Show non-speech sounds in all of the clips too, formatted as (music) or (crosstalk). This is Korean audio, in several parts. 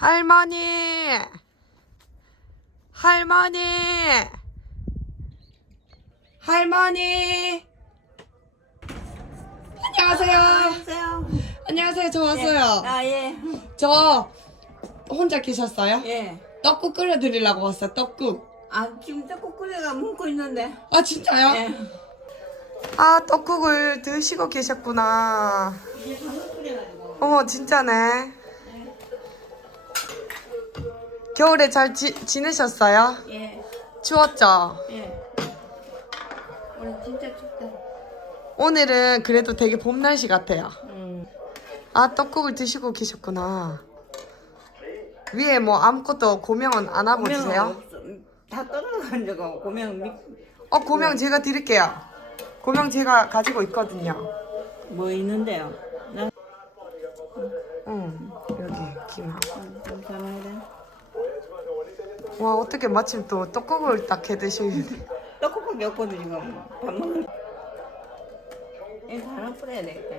할머니! 할머니! 할머니! 안녕하세요. 안녕하세요. 안녕하세요. 저 왔어요. 아, 예. 저 혼자 계셨어요? 예. 떡국 끓여드리려고 왔어요. 떡국. 아, 지금 자꾸 끓여가 먹고 있는데. 아 진짜요? 예. 아 떡국을 드시고 계셨구나. 어머 진짜네. 겨울에 잘 지, 지내셨어요? 예. 추웠죠? 예. 오늘 진짜 춥다. 오늘은 그래도 되게 봄 날씨 같아요. 음. 아 떡국을 드시고 계셨구나. 위에 뭐 아무것도 고명은 안 하고 드세요? 다 떨어가지고 고명 미... 어 고명 제가 드릴게요. 고명 제가 가지고 있거든요. 뭐 있는데요? 나 응 여기 김하고. 와 어떻게 마침 또 떡국을 딱 해 드시네. 떡국밖에 없거든 지금. 밥 먹는. 이거 하나 뿌려야 되겠다.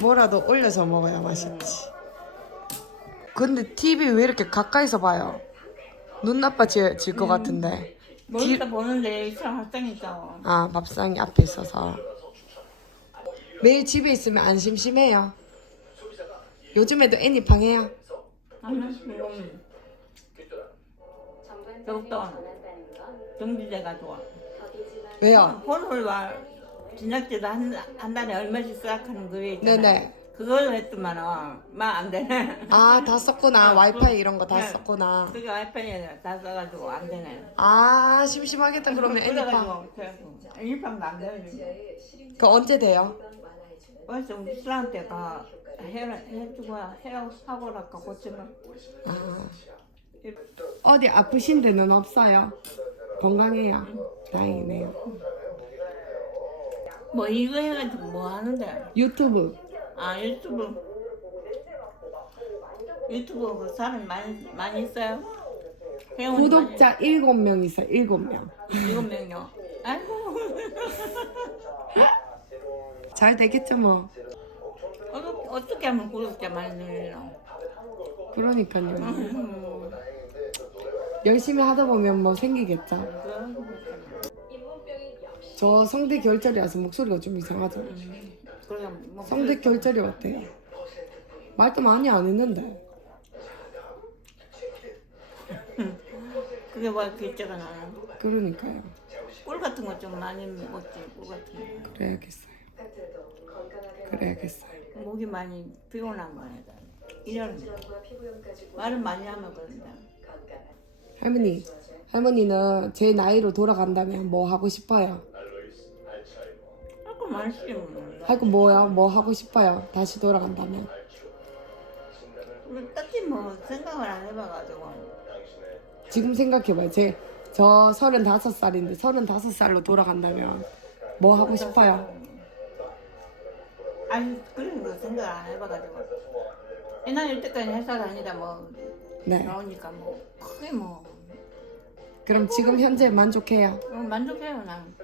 뭐라도 올려서 먹어야 맛있지. 근데 TV 왜 이렇게 가까이서 봐요? 눈 나빠질 것 같은데. 멀리서 보는데 이상 있다고. 아 밥상이 앞에 있어서. 매일 집에 있으면 안 심심해요. 요즘에도 애니팡 해요. 지금 더욱더 정지돼가 좋아. 왜요? 폰을 와 진작제도 한, 한 달에 얼마씩 수락하는 그게 있잖아. 네네. 그걸 했더만은 막안 되네. 아 다 썼구나. 와이파이 이런 거 다 네. 썼구나. 그게 와이파이에 다 써가지고 안 되네. 아 심심하겠다 그러면 애니팡. 그래갖고 일방도 안 되네. 그 언제 돼요? 벌써 우리 신랑한테 가 해, 해주고 헤어하고랄까 고치면 아. 어디 아프신 데는 없어요? 건강해요. 다행이네요. 뭐 이거 해가지고 뭐 하는데? 유튜브. 아 유튜브 유튜브 그 사람 많이 많이 있어요? 구독자 7명 있어요. 7명. 많이- 일곱 명요. 아이고 잘 되겠죠 뭐. 어떻게, 하면 구독자 많이 늘리나? 그러니까요. 음, 열심히 하다 보면 뭐 생기겠죠. 저 성대 결절이라서 목소리가 좀 이상하죠. 그래 뭐 성대 결절이 어때요? 말도 많이 안 했는데. 그게 뭐 결제가 나는 그러니까요. 꿀 같은 거 좀 많이 먹지 꿀 같은 거 그래야겠어요. 그래야겠어요. 목이 많이 피곤한 거야 이런 말은 많이 하면 그런다 할머니, 할머니는 제 나이로 돌아간다면 뭐 하고 싶어요? 아까 말씀 뭐. 하고 뭐요? 뭐 하고 싶어요? 다시 돌아간다면? 근데 딱히 뭐 생각을 안 해봐가지고 지금 생각해봐요. 제, 저 35살인데 35살로 돌아간다면 뭐 하고 싶어요? 아니 그런 거 생각 안 해봐가지고 옛날 이때까지 회사 다니다 뭐 네. 나오니까 뭐 크게 뭐 그럼 지금 현재 만족해요? 어, 만족해요 난.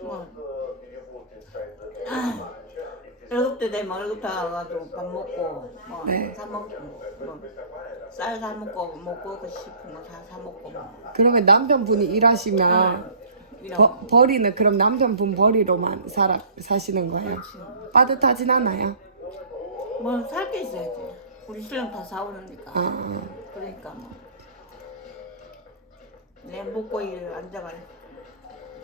뭐. 아, 월급 때 되면 월급 다 와가지고 밥 먹고 뭐 네. 사 먹고 뭐쌀 사 먹고 먹고 싶은 거 다 사 먹고 뭐. 그러면 남편분이 일하시면 아, 이런 버, 벌이는 그럼 남편분 벌이로만 살아, 사시는 거예요? 빠듯하진 않아요? 뭐 살 게 있어야지. 우리 신랑 다 사오니까. 아, 그러니까 뭐. 내 먹고 일 앉아가.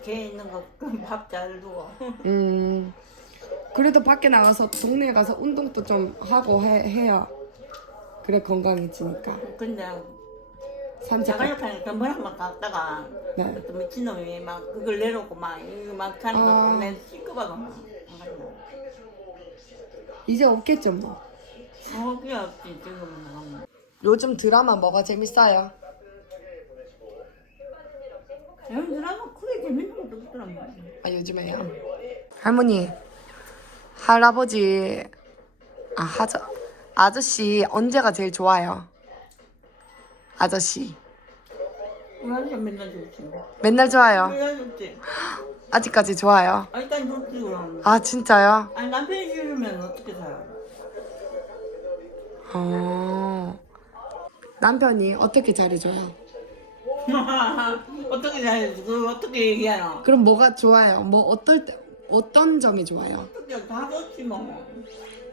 걔 있는 거밥잘 주고. (laughs) 음. 그래도 밖에 나가서 동네에 가서 운동도 좀 하고 해, 해요. 그래 건강해지니까. 근데 산책. 자갈락하니까 뭐라만 갔다가 네. 또 미친놈이 막 그걸 내놓고 막 이거 막 하니까 아. 내 시끄러워 막. 안 간다. 이제 없겠죠 뭐. 어, 그게 없지 지금은. 요즘 드라마 뭐가 재밌어요? 여기 드라마 크게 재밌는 것도 말이야. 아 요즘에요. 할머니, 할아버지, 아 하저 아저씨 언제가 제일 좋아요? 아저씨 우리 아저씨 맨날 좋지. 맨날 좋아요. 맨날 좋지. 아직까지 좋아요. 아, 일단 좋지 그럼. 아 진짜요? 아니 남편이 싫으면 어떻게 살아? 어. 남편이 어떻게 잘해줘요? (laughs) 어떻게 잘해? 그 어떻게 얘기하노? 그럼 뭐가 좋아요? 뭐 어떨 때 어떤 점이 좋아요? 어떻게 다 좋지 뭐.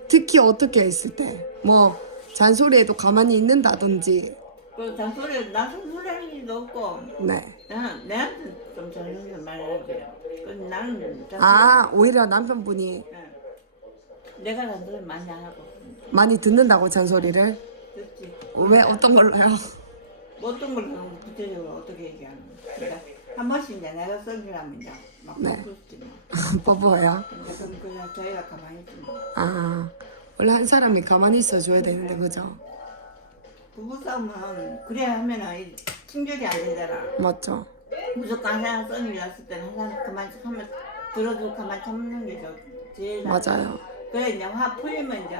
특히 어떻게 했을 때? 뭐 잔소리해도 가만히 있는다든지. 그 잔소리 나 잔소리할 일도 없고 네. 나는 내한테 좀 잔소리 말해야지. 그 나는 잔소리. 아 오히려 남편분이 예. 내가 잔소리 많이 안 하고 많이 듣는다고 잔소리를 그렇지. 왜 어떤 걸로요? 뭐 어떤 걸 그럼 구체적으로 어떻게 얘기하는? 그러니까 한 번씩 이제 내가 이제 막 네. 그렇지 뭐. (laughs) 근데 그럼 그냥 저희가 가만히 뭐. 아 원래 한 사람이 가만히 있어줘야 되는데 그죠? 부부싸움은 그래야 하면은 이 친결이 안 되잖아. 맞죠? 무조건 한 사람 썰이 났을 때는 한 사람 가만히 하면 들어도 가만히 참는 게 저- 제일 나. 맞아요. 그래 이제 화 풀리면 이제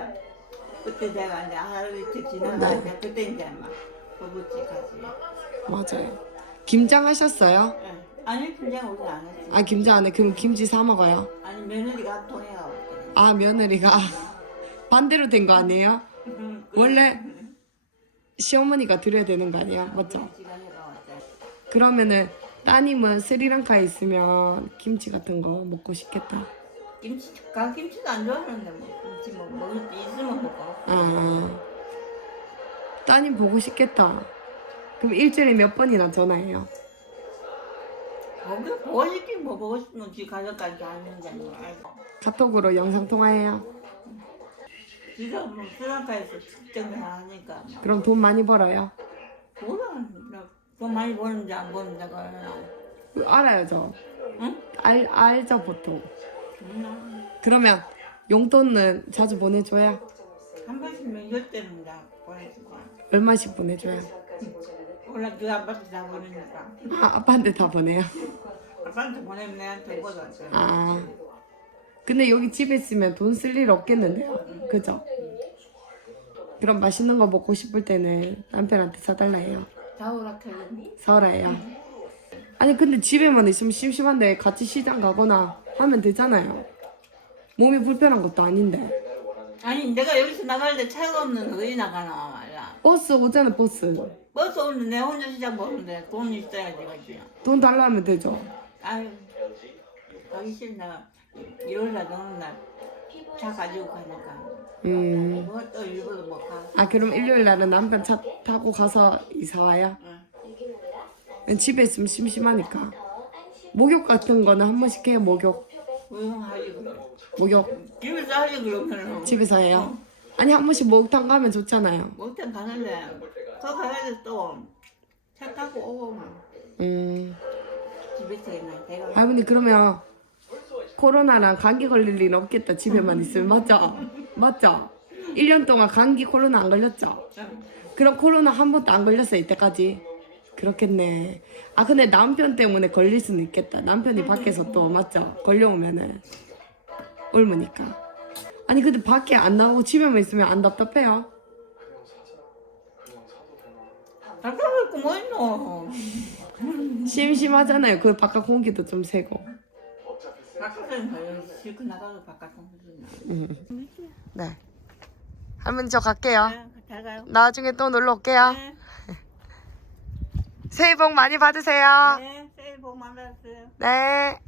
그때 내가 이제 하루 이틀 지나가 네. 이제 그때 이제 막 부부집 가지. 맞아요. 김장 하셨어요? 예. 아니 우리 안 했지. 아 김장 안에 그럼 김치 사 먹어요? 아니 며느리가 한 통해가 왔거든. 아 며느리가 (laughs) 반대로 된 거 아니에요? 원래 시어머니가 드려야 되는 거 아니에요? 맞죠? 그러면은 따님은 스리랑카에 있으면 김치 같은 거 먹고 싶겠다. 김치 가 김치도 안 좋아하는데 뭐 김치 뭐 먹을 수 있으면 먹고. 아 따님 보고 싶겠다. 그럼 일주일에 몇 번이나 전화해요? 거기 보고 싶긴 뭐 보고 싶으면 지 가족까지 게 아니고 알고. 카톡으로 영상 통화해요. 지가 뭐 스랑카에서 직장을 하니까 뭐 그럼 돈 많이 벌어요? 몰라 나돈 많이 버는지 안 버는지 그러나 알아요 저. 응? 알 알죠 보통. 몰라 그러면 용돈은 자주 보내줘요? 한 번씩 몇열 때는 다 보내주고 얼마씩 보내줘요? 몰라 그 아빠한테 다 보내니까 아 아빠한테 다 보내요. 아빠한테 보내면 내한테 아 근데 여기 집에 있으면 돈 쓸 일 없겠는데요? 그죠? 그럼 맛있는 거 먹고 싶을 때는 남편한테 사달라 해요. 자오라 텔레 사오라 해요. 아니 근데 집에만 있으면 심심한데 같이 시장 가거나 하면 되잖아요. 몸이 불편한 것도 아닌데. 아니 내가 여기서 나갈 때 차가 없는 어디 나가나 말이야 버스 오잖아 버스. 버스 오는데 내 혼자 시장 보는데 돈 있어야지 가지 돈 달라 하면 되죠. 아유 가기 싫나 일요일날 노는 날차 가지고 가니까 음. 뭐또 일부러 못 가. 아 그럼 일요일 날은 남편 차 타고 가서 이사 와요? 응. 집에 있으면 심심하니까. 목욕 같은 거는 한 번씩 해요 목욕. 그래. 목욕 집에서 하지 그러면 집에서 해요. 아니 한 번씩 목욕탕 가면 좋잖아요. 목욕탕 가는데 거 가야지 또차 타고 오고 막 음. 집에서 그냥 내가 할머니 그러면 코로나랑 감기 걸릴 일 없겠다 집에만 있으면 맞죠? 맞죠? 1년 동안 감기 코로나 안 걸렸죠? 그럼 코로나 한 번도 안 걸렸어 이때까지? 그렇겠네 아 근데 남편 때문에 걸릴 수는 있겠다 남편이 밖에서 또 맞죠? 걸려오면은 옮으니까 아니 근데 밖에 안 나오고 집에만 있으면 안 답답해요? 답답할 거뭐 있노 심심하잖아요 그 바깥 공기도 좀 새고 실컷 바깥 공기 네. 할머니 저 갈게요. 잘 가요. 나중에 또 놀러 올게요. 네, (laughs) 새해 복 많이 받으세요. 네 새해 복 많으세요. 네.